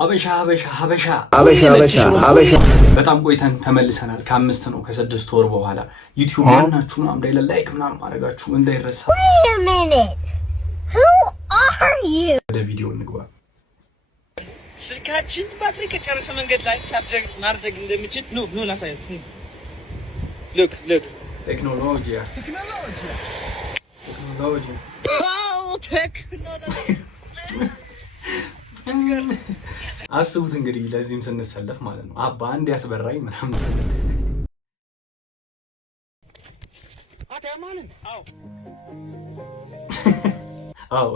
ሀበሻ በጣም ቆይተን ተመልሰናል። ከ5 ነው ከ6 ወር በኋላ ዩቲዩብ ያናችሁ ነው እንዳይለ ላይክ ምናምን ማድረጋችሁ እንዳይረሳ። ወደ ቪዲዮ እንግባ። ስልካችን ባትሪ ከጨረሰ መንገድ ላይ ቻርጅ ማድረግ እንደምችል ኑ ላሳያችሁ። ሉክ ቴክኖሎጂ አስቡት እንግዲህ ለዚህም ስንሰለፍ ማለት ነው። አባ አንድ ያስበራኝ ምናምን አዎ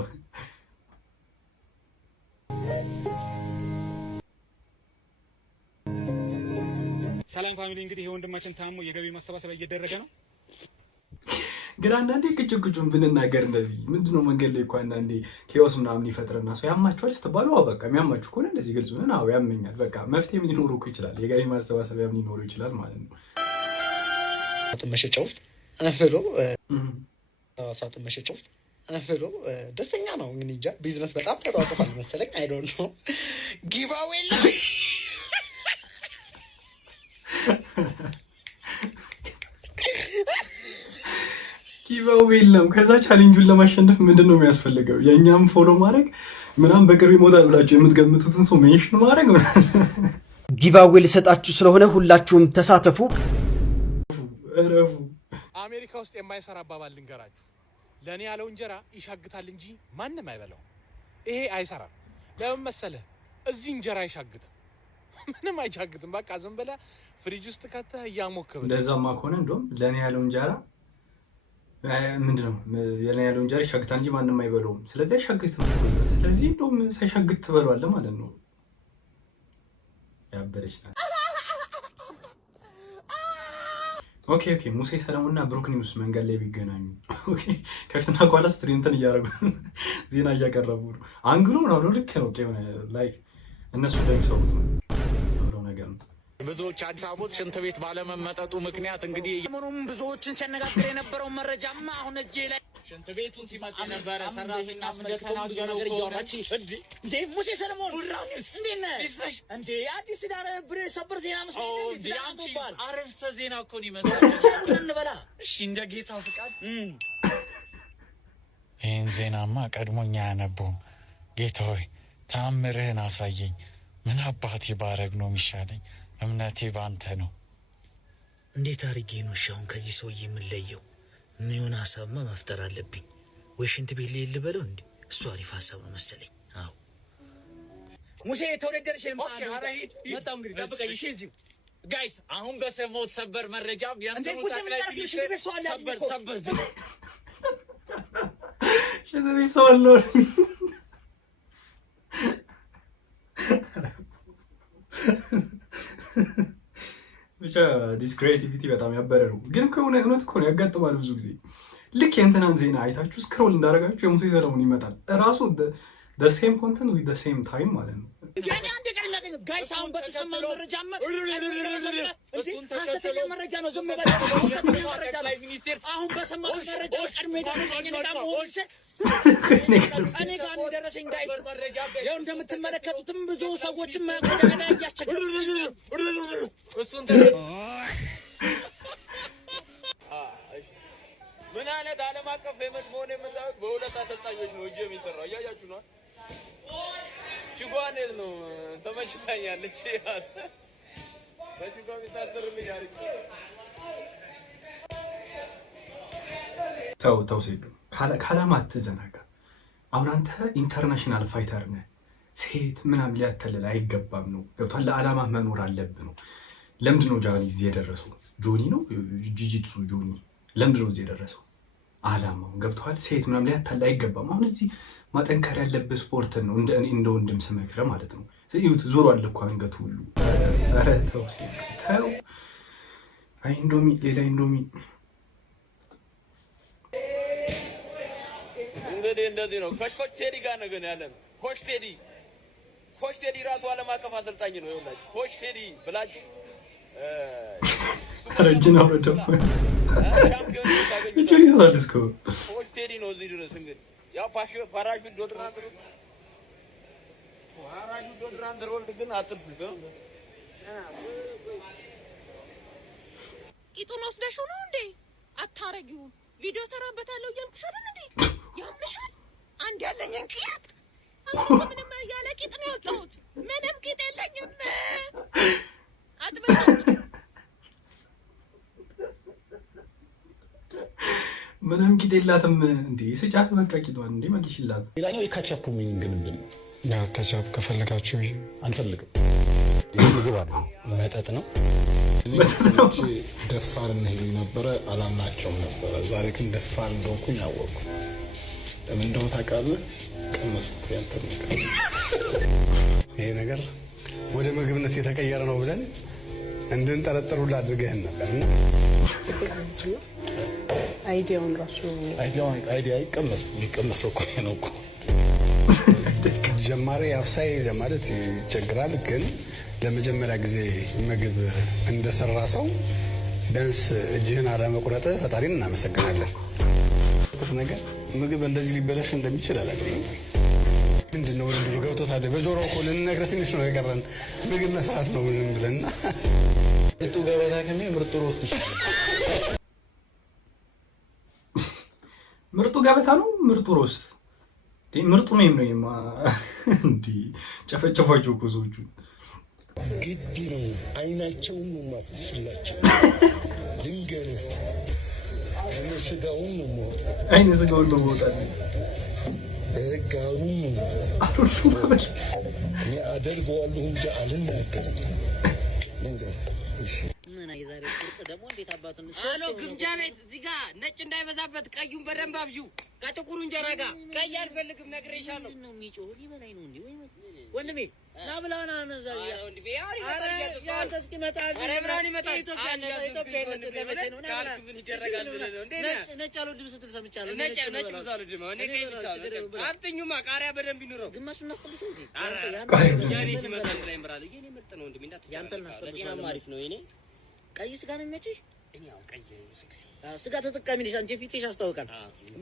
ሰላም ፋሚሊ፣ እንግዲህ የወንድማችን ታሙ የገቢ ማሰባሰቢያ እየደረገ ነው። ግን አንዳንዴ ቅጭቅጩን ብንናገር እንደዚህ ምንድነው መንገድ ላይ እኮ አንዳንዴ ኬዎስ ምናምን ይፈጥርና ሰው ያማችኋል ስትባሉ በቃ የሚያማችሁ ከሆነ እንደዚህ ገልጹ። አዎ ያመኛል፣ በቃ መፍትሄም ሊኖሩ እኮ ይችላል፣ የገቢ ማሰባሰቢያም ሊኖሩ ይችላል ማለት ነው። ሳጥን መሸጫ ውስጥ ብሎ ሳጥን መሸጫ ውስጥ ብሎ ደስተኛ ነው። እንግዲህ እንጃ ቢዝነስ በጣም ተጧጥፏል መሰለኝ። አይ ዶንት ኖ ጊቫዌይ ጊቫው የለም። ከዛ ቻሌንጁን ለማሸነፍ ምንድነው የሚያስፈልገው? የኛም ፎሎ ማድረግ ምናምን በቅርብ ይሞታል ብላችሁ የምትገምቱትን ሰው ሜንሽን ማድረግ። ጊቫው ልሰጣችሁ ስለሆነ ሁላችሁም ተሳተፉ። እረፉ። አሜሪካ ውስጥ የማይሰራ አባባል ልንገራችሁ። ለኔ ያለው እንጀራ ይሻግታል እንጂ ማንም አይበላው። ይሄ አይሰራም። ለምን መሰለህ? እዚህ እንጀራ አይሻግትም፣ ምንም አይሻግትም። በቃ ዝም ብለህ ፍሪጅ ውስጥ ከተህ እያሞከብህ። እንደዛማ ከሆነ እንደውም ለኔ ያለው እንጀራ ምንድነው? ለኔ ያለው እንጀራ ይሻግታል እንጂ ማንም አይበላውም። ስለዚህ አይሻግትም። ስለዚህ እንደውም ሳይሻግት ትበሏለህ ማለት ነው። ያበረች ናት። ኦኬ ሙሴ ሰለሞንና ብሩክ ኒውስ መንገድ ላይ ቢገናኙ ከፊትና ከኋላ ስትሪንትን እያደረጉ ዜና እያቀረቡ ነው። አንግሉ ምናምን ልክ ነው። ላይክ እነሱ እንደሚሰሩት ነው ነገር ነው። ብዙዎች አዲስ አበባ ሽንት ቤት ባለመመጠጡ ምክንያት እንግዲህ ምንም ብዙዎችን ሲያነጋግር የነበረው መረጃማ አሁን እጄ ላይ ሽንት ቤቱን ሲመጣ ነበረ። ሰራተኛ አስመልክቶ ብዙ ነገር እያወራች እንዴ ሙሴ ሰለሞን እንዴት ነህ እንዴ? አዲስ ዳር ብሬ ሰበር ዜና መስሎኝ አንቺ አረስተ ዜና እኮ ነው ይመስላል። እንበላ እሺ፣ እንደ ጌታው ፍቃድ ይህን ዜናማ ቀድሞኛ አያነበውም። ጌታ ሆይ ተአምርህን አሳየኝ። ምን አባቴ ባረግ ነው የሚሻለኝ? እምነቴ ባንተ ነው። እንዴት አድርጌ ነው ሻውን ከዚህ ሰውዬ የምንለየው? ምን የሆነ ሀሳብማ መፍጠር አለብኝ። ወይ ሽንት ቤት ላይ ልበለው እንዴ? እሱ አሪፍ ሀሳብ ነው መሰለኝ። አዎ ሙሴ ተወደደርሽ መጣው እንግዲህ ጠብቀኝ። እሺ እዚሁ ጋይስ፣ አሁን በሰሞት ሰበር መረጃም ያንተው ታክላይ ሰበር ሽንት ቤት ሰው አለው። ብቻ ዲስ ክሬቲቪቲ በጣም ያበረ ነው። ግን ከሆነ እውነት እኮ ነው ያጋጥማል ብዙ ጊዜ። ልክ የእንትናን ዜና አይታችሁ ስክሮል እንዳደረጋችሁ የሙሴ ሰለሞን ይመጣል። እራሱ the same content with the same time ማለት ነው። ጋይስ አሁን በተሰማ መረጃ መረጃ ነው። ዝም በል አሁን በሰማ መረጃ ቀድሜ እኔ ጋር ደረሰኝ። ጋይስ ያው እንደምትመለከቱትም ብዙ ሰዎችም ማቆዳና ያስቸግሩ እሱን ምን አይነት ዓለም አቀፍ ፌመስ መሆን የምታዩት በሁለት አሰልጣኞች ነው እጄ የሚሰራው እያያችሁ ነው። ችጓኔ ነው ተመችታኛለች። ያት በችጓ ቢታሰርልኝ አሪፍ። ተው ሲሉ ካላማ አትዘናጋ። አሁን አንተ ኢንተርናሽናል ፋይተር ነህ። ሴት ምናምን ሊያተልል አይገባም ነው። ገብቷል? ለዓላማ መኖር አለብህ ነው። ለምንድን ነው ጃኒ እዚህ የደረሰው? ጆኒ ነው ጂጂትሱ ጆኒ ለምንድን ነው እዚህ የደረሰው? ዓላማው ገብቷል? ሴት ምናምን ሊያተልል አይገባም። አሁን እዚህ ማጠንከር ያለብህ ስፖርትን ነው። እንደ ወንድም ስመክረህ ማለት ነው። እዩት፣ ዞሯል እኮ አንገቱ ሁሉ። ኧረ ተው ሲሉ ተው። አይ ኢንዶሚ፣ ሌላ ኢንዶሚ እንደዚህ ነው። ኮች ቴዲ ጋር ነው ግን ያለን። ኮች ቴዲ ራሱ ዓለም አቀፍ አሰልጣኝ ነው። ይኸውላችሁ ኮች ቴዲ ብላችሁ ረጅና ወረደ ሻምፒዮን ታገኙ። እንጂ ታዲስኮ ኮች ቴዲ ነው እዚህ ድረስ እንግዲህ ያው ፓራሹት ዶድራንት አራጁ ዶድራንት ሮልድ ግን አትርፉት። ቂጡን ወስደሽው ነው እንዴ? አታረጊው። ቪዲዮ ሰራበታለሁ እያልኩሽ አይደል እንዴ? ያምሻል። አንድ ያለኝን ቂጥ አሁን ምንም ያለ ቂጥ ነው ያወጣሁት። ምንም ቂጥ የለኝም። አጥበታችሁ ምንም ቂጥ የላትም እንዴ? ስጫት በቃ ቂጧን እንዴ መልሽላት። ሌላኛው የካቻፕ ሚኒንግ ግን ምንድን ነው? ያ ከቻፕ ከፈለጋችሁ አንፈልግም። ይህ ምግብ አለ መጠጥ ነው። ሰዎች ደፋር ነህ ነበረ፣ አላምናቸውም ነበረ። ዛሬ ግን ደፋር እንደሆንኩኝ አወቅኩ። ለምን እንደሆነ ታውቃለህ? ቀመስኩት ያንተ ነገር። ይሄ ነገር ወደ ምግብነት የተቀየረ ነው ብለን እንድንጠረጥር ሁላ አድርገህን ነበርና አይዲያውን ራሱ አይዲያ የሚቀመሰው እኮ ነው እኮ። ጀማሪ አብሳይ ለማለት ይቸግራል፣ ግን ለመጀመሪያ ጊዜ ምግብ እንደሰራ ሰው ቢያንስ እጅህን አለመቁረጥ ፈጣሪን እናመሰግናለን። ነገር ምግብ እንደዚህ ሊበላሽ እንደሚችል አላውቅም። ምንድን ነው ውድድሩ ገብቶታል። በጆሮ እኮ ልንነግርህ ትንሽ ነው የቀረን፣ ምግብ መስራት ነው ምንም ብለና እጡ ገበታ ከኔ ምርጡ ሮስት ይሻላል። ምርጡ ገበታ ነው ምርጡ ሮስት ምርጡ ነው እንዲ ጨፈጨፏቸው እኮ ሰዎቹ። ግድ ነው አይናቸውን ነው ማፈስላቸው። ድንገት አይነ ስጋውን ነው መውጣት ጋሩን ነው እኔ አደርገዋለሁ እንጂ አልናገርም። ምን የዛሬ ቁርጥ ደግሞ እንዴት አባቱን አሎ ግምጃ ቤት እዚህ ጋር ነጭ እንዳይበዛበት ቀዩን በደንብ አብዢው ከጥቁሩ እንጀራ ጋር ቀይ አልፈልግም ነግሬሻለሁ ነው የሚጮህ ሊበላኝ ነው እንዴ ወንድሜ ና ብላና ነዛ ወንድሜ ያንተ እስኪመጣ ኧረ ብራን ይመጣል ኢትዮጵያ ነው ምን ይደረጋል ነው እንዴ ነጭ አልወድም ስትል ሰምቻለሁ ነጭ ብዙ አልወድም እኔ ቀይ ብቻ ነው አፍጥኙማ ቃሪያ በደንብ ይኑረው ግማሹን እናስጠብሰው እንዴ ያኔ ሲመጣ ላይ ምራል የኔ ምርጥ ነው ወንድሜ ያንተ እናስጠብሰው አሪፍ ነው የኔ ቀይ ስጋ ነው የሚመችሽ? እኔ ያው ቀይ ስጋ ተጠቃሚ ነሽ አንቺ። ፊትሽ ያስታውቃል።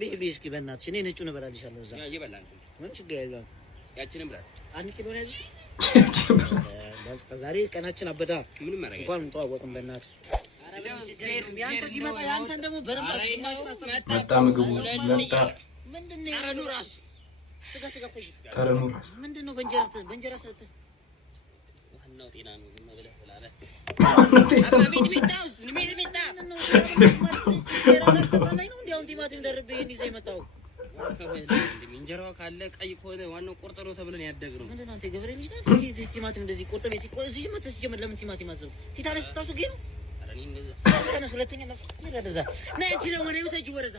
ቤቢ እስኪ በእናትሽ እኔ ነጩን እበላልሻለሁ። እዛ እየበላን ምን ችግር የለውም። ያቺንም ብላት 1 ኪሎ ነው ያዝሽ። ዛሬ ቀናችን አበዳ። ምንም ማረጋ እንኳን እንተዋወቅም በእናትሽ። ያንተ ሲመጣ ያንተን ደግሞ በረምባ መጣ ምግቡ መጣ። ምንድነው ጠረኑ ራሱ ስጋ ቆይ ጠረኑ ራሱ ምንድነው? በእንጀራ ሰጠ ዋናው ጤና ነው። ዝም ብለህ ብላለ እንጀራው ካለ ቀይ ከሆነ ዋናው ቆርጠሮ ተብለን ያደግነው ምንድን ነው? አንተ ገበሬ ልጅ ነህ? ቲማቲም እንደዚህ ቆርጠ ቤት እዚህ መተህ ሲጀመር ለምን ቲማቲም አዘብ ቲታነስ ታሱጊ ነው? ኧረ እኔ እንደዛ ታነስ ሁለተኛ ነው ወደዛ ና እቺ ነው ወሬው ሰጂ ወረዛ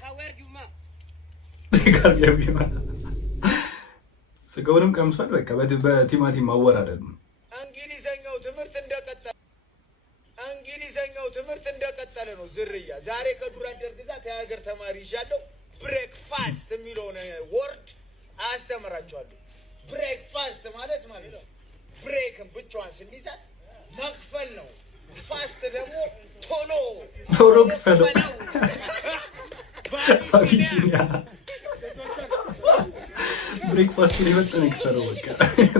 ካወርጁማ ጋርቢማ ስጋውንም ቀምሷል። በቃ በቲማቲም አወራረድ ነው። እንግሊዘኛው ትምህርት እንደቀጠለ ነው። ዝርያ ዛሬ ከዱር አደር ግዛት የሀገር ተማሪ ይዣለሁ። ብሬክፋስት የሚለውን ወርድ አስተምራቸዋለሁ። ብሬክፋስት ማለት ነው ብሬክን ብቻዋን ስንይዛት መክፈል ነው። ፋስት ደግሞ ቶሎ ክፈለው። አቢሲኒያ ብሬክፋስቱን የመጠነ ክፈለው። በቃ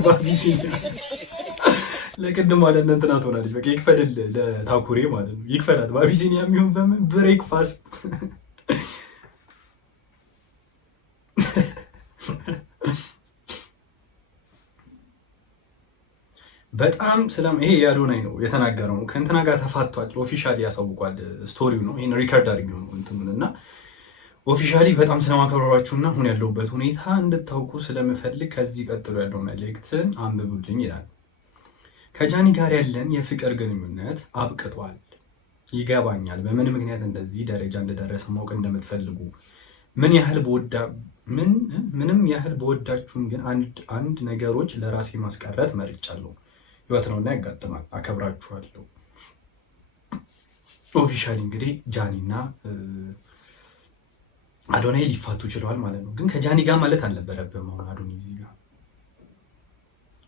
በአቢሲኒያ ለቅድም ማለት እንትና ትሆናለች። በቃ ይክፈልል ለታኩሬ ማለት ነው። ይክፈላት በአቢሲኒያ የሚሆን በምን ብሬክፋስት በጣም ይሄ የአዶናይ ነው የተናገረው። ከእንትና ጋር ተፋቷል። ኦፊሻሊ ያሳውቋል። ስቶሪው ነው ይሄን ሪከርድ አድርጌው ነው እንትኑንና ኦፊሻሊ በጣም ስለማከብራችሁና አሁን ያለውበት ሁኔታ እንድታውቁ ስለምፈልግ ከዚህ ቀጥሎ ያለው መልእክትን አንብቡልኝ ይላል። ከጃኒ ጋር ያለን የፍቅር ግንኙነት አብቅቷል። ይገባኛል በምን ምክንያት እንደዚህ ደረጃ እንደደረሰ ማወቅ እንደምትፈልጉ። ምንም ያህል በወዳችሁም ግን አንድ ነገሮች ለራሴ ማስቀረት መርጫለሁ። ህይወት ነውና ያጋጥማል። አከብራችኋለሁ። ኦፊሻሊ እንግዲህ ጃኒና አዶናይ ሊፋቱ ችለዋል ማለት ነው። ግን ከጃኒ ጋር ማለት አልነበረብህም። አሁን አዶናይ እዚህ ጋር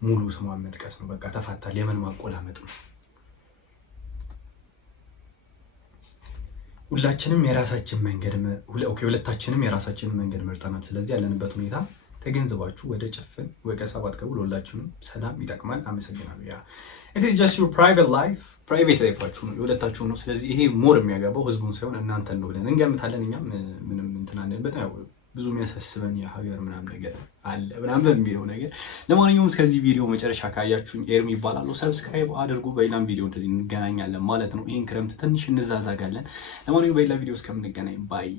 ሙሉ ስሟን መጥቀስ ነው። በቃ ተፋታል። የምን ማቆላመጥ ነው? ሁላችንም የራሳችን መንገድ ሁለታችንም የራሳችንን መንገድ መርጠናል። ስለዚህ ያለንበት ሁኔታ ተገንዝባችሁ ወደ ጭፍን ወቀሳ ባትገቡ ለሁላችሁንም ሰላም ይጠቅማል። አመሰግናለሁ። ያ it is just your private life ፕራይቬት ላይፋችሁ ነው የሁለታችሁ ነው። ስለዚህ ይሄ ሞር የሚያገባው ህዝቡን ሳይሆን እናንተን ነው ብለን እንገምታለን። እኛም ምንም እንትን አንልበት ያው ብዙ የሚያሳስበን የሀገር ምናምን ነገር አለ ምናምን በሚለው ነገር። ለማንኛውም እስከዚህ ቪዲዮ መጨረሻ ካያችሁኝ ኤርሚ ይባላል፣ ሰብስክራይብ አድርጉ። በሌላም ቪዲዮ እንደዚህ እንገናኛለን ማለት ነው። ይሄን ክረምት ትንሽ እንዛዛጋለን። ለማንኛውም በሌላ ቪዲዮ እስከምንገናኝ ባይ